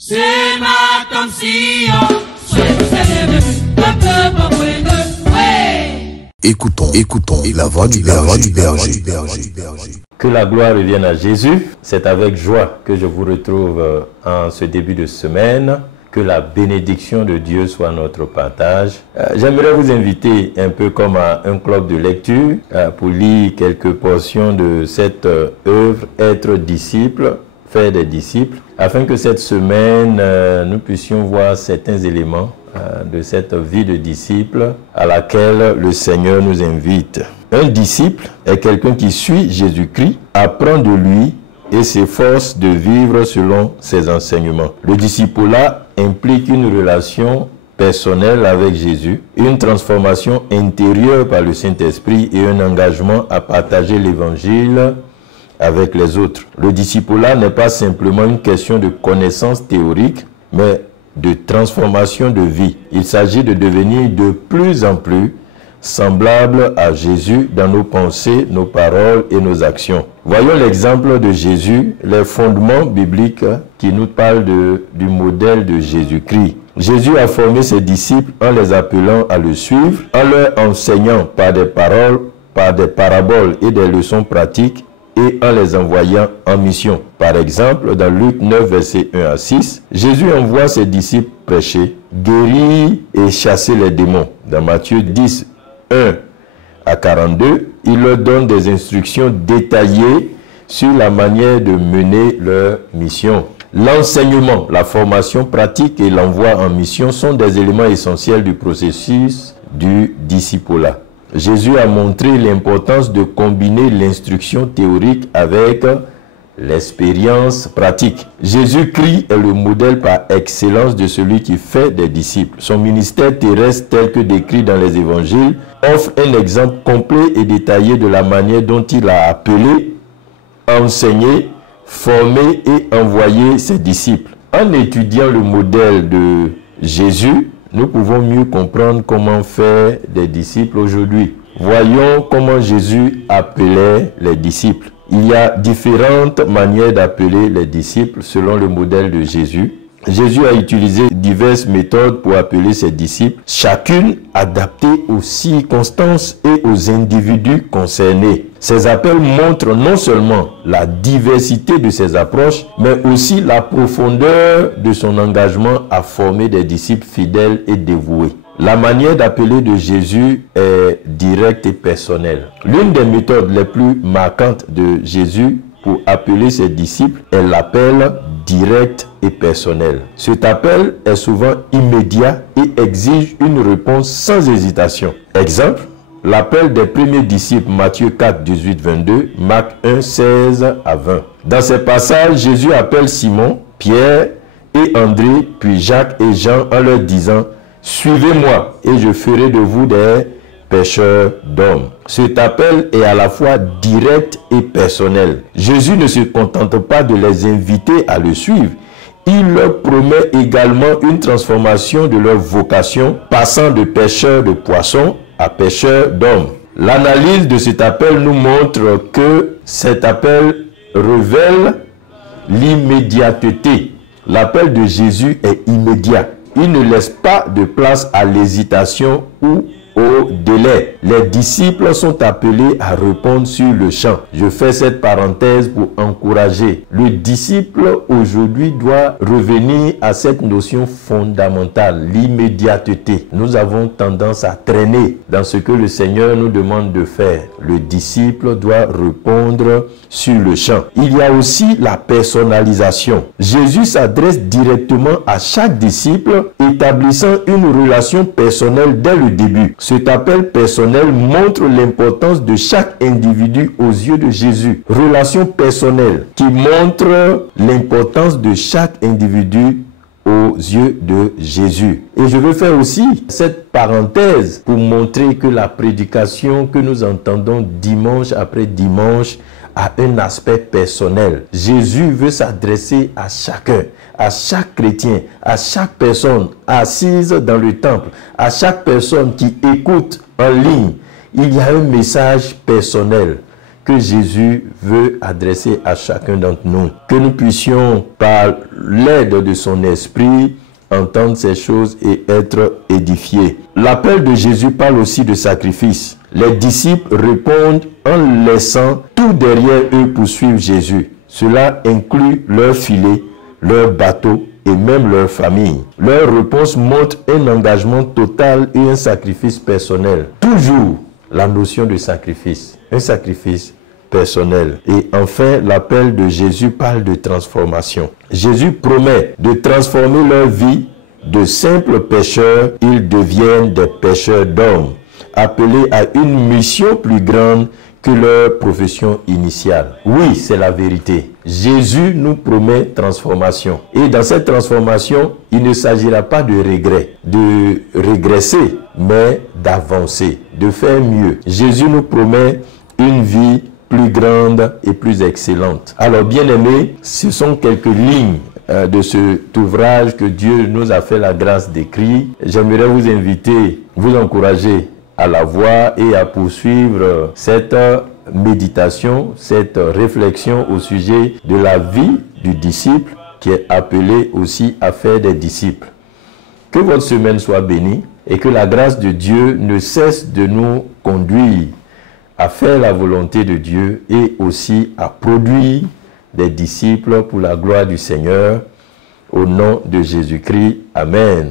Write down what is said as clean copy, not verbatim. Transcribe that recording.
C'est ma tension. Écoutons la voix du berger. Que la gloire revienne à Jésus. C'est avec joie que je vous retrouve en ce début de semaine. Que la bénédiction de Dieu soit notre partage. J'aimerais vous inviter un peu comme à un club de lecture pour lire quelques portions de cette œuvre, être disciple, faire des disciples, afin que cette semaine, nous puissions voir certains éléments de cette vie de disciple à laquelle le Seigneur nous invite. Un disciple est quelqu'un qui suit Jésus-Christ, apprend de lui et s'efforce de vivre selon ses enseignements. Le discipulat implique une relation personnelle avec Jésus, une transformation intérieure par le Saint-Esprit et un engagement à partager l'Évangile avec les autres. Le discipulat n'est pas simplement une question de connaissance théorique, mais de transformation de vie. Il s'agit de devenir de plus en plus semblable à Jésus dans nos pensées, nos paroles et nos actions. Voyons l'exemple de Jésus, les fondements bibliques qui nous parlent du modèle de Jésus-Christ. Jésus a formé ses disciples en les appelant à le suivre, en leur enseignant par des paroles, par des paraboles et des leçons pratiques et en les envoyant en mission. Par exemple, dans Luc 9, versets 1 à 6, Jésus envoie ses disciples prêcher, guérir et chasser les démons. Dans Matthieu 10, 1 à 42, il leur donne des instructions détaillées sur la manière de mener leur mission. L'enseignement, la formation pratique et l'envoi en mission sont des éléments essentiels du processus du discipulat. Jésus a montré l'importance de combiner l'instruction théorique avec l'expérience pratique. Jésus-Christ est le modèle par excellence de celui qui fait des disciples. Son ministère terrestre tel que décrit dans les évangiles offre un exemple complet et détaillé de la manière dont il a appelé, enseigné, formé et envoyé ses disciples. En étudiant le modèle de Jésus, nous pouvons mieux comprendre comment faire des disciples aujourd'hui. Voyons comment Jésus appelait les disciples. Il y a différentes manières d'appeler les disciples selon le modèle de Jésus. Jésus a utilisé diverses méthodes pour appeler ses disciples, chacune adaptée aux circonstances et aux individus concernés. Ces appels montrent non seulement la diversité de ses approches, mais aussi la profondeur de son engagement à former des disciples fidèles et dévoués. La manière d'appeler de Jésus est directe et personnelle. L'une des méthodes les plus marquantes de Jésus pour appeler ses disciples est l'appel direct et personnel. Cet appel est souvent immédiat et exige une réponse sans hésitation. Exemple, l'appel des premiers disciples, Matthieu 4, 18, 22, Marc 1, 16 à 20. Dans ces passages, Jésus appelle Simon, Pierre et André, puis Jacques et Jean en leur disant « Suivez-moi et je ferai de vous des pêcheurs d'hommes ». Cet appel est à la fois direct et personnel. Jésus ne se contente pas de les inviter à le suivre. Il leur promet également une transformation de leur vocation, passant de pêcheurs de poissons à pêcheurs d'hommes. L'analyse de cet appel nous montre que cet appel révèle l'immédiateté. L'appel de Jésus est immédiat. Il ne laisse pas de place à l'hésitation ou au délai. Les disciples sont appelés à répondre sur le champ. Je fais cette parenthèse pour encourager. Le disciple aujourd'hui doit revenir à cette notion fondamentale, l'immédiateté. Nous avons tendance à traîner dans ce que le Seigneur nous demande de faire. Le disciple doit répondre sur le champ. Il y a aussi la personnalisation. Jésus s'adresse directement à chaque disciple, établissant une relation personnelle dès le début. Cet appel personnel montre l'importance de chaque individu aux yeux de Jésus. Relation personnelle qui montre l'importance de chaque individu aux yeux de Jésus. Et je veux faire aussi cette parenthèse pour montrer que la prédication que nous entendons dimanche après dimanche a un aspect personnel. Jésus veut s'adresser à chacun, à chaque chrétien, à chaque personne assise dans le temple, à chaque personne qui écoute en ligne. Il y a un message personnel que Jésus veut adresser à chacun d'entre nous. Que nous puissions, par l'aide de son esprit, entendre ces choses et être édifiés. L'appel de Jésus parle aussi de sacrifice. Les disciples répondent en laissant tout derrière eux pour suivre Jésus. Cela inclut leur filet, leur bateau et même leur famille. Leur réponse montre un engagement total et un sacrifice personnel. Toujours la notion de sacrifice, un sacrifice personnel. Et enfin, l'appel de Jésus parle de transformation. Jésus promet de transformer leur vie. De simples pêcheurs, ils deviennent des pêcheurs d'hommes, appelés à une mission plus grande que leur profession initiale. Oui, c'est la vérité. Jésus nous promet transformation. Et dans cette transformation, il ne s'agira pas de regret, de régresser, mais d'avancer, de faire mieux. Jésus nous promet une vie plus grande et plus excellente. Alors, bien-aimés, ce sont quelques lignes de cet ouvrage que Dieu nous a fait la grâce d'écrire. J'aimerais vous inviter, vous encourager à la voir et à poursuivre cette méditation, cette réflexion au sujet de la vie du disciple qui est appelé aussi à faire des disciples. Que votre semaine soit bénie et que la grâce de Dieu ne cesse de nous conduire à faire la volonté de Dieu et aussi à produire des disciples pour la gloire du Seigneur. Au nom de Jésus-Christ. Amen.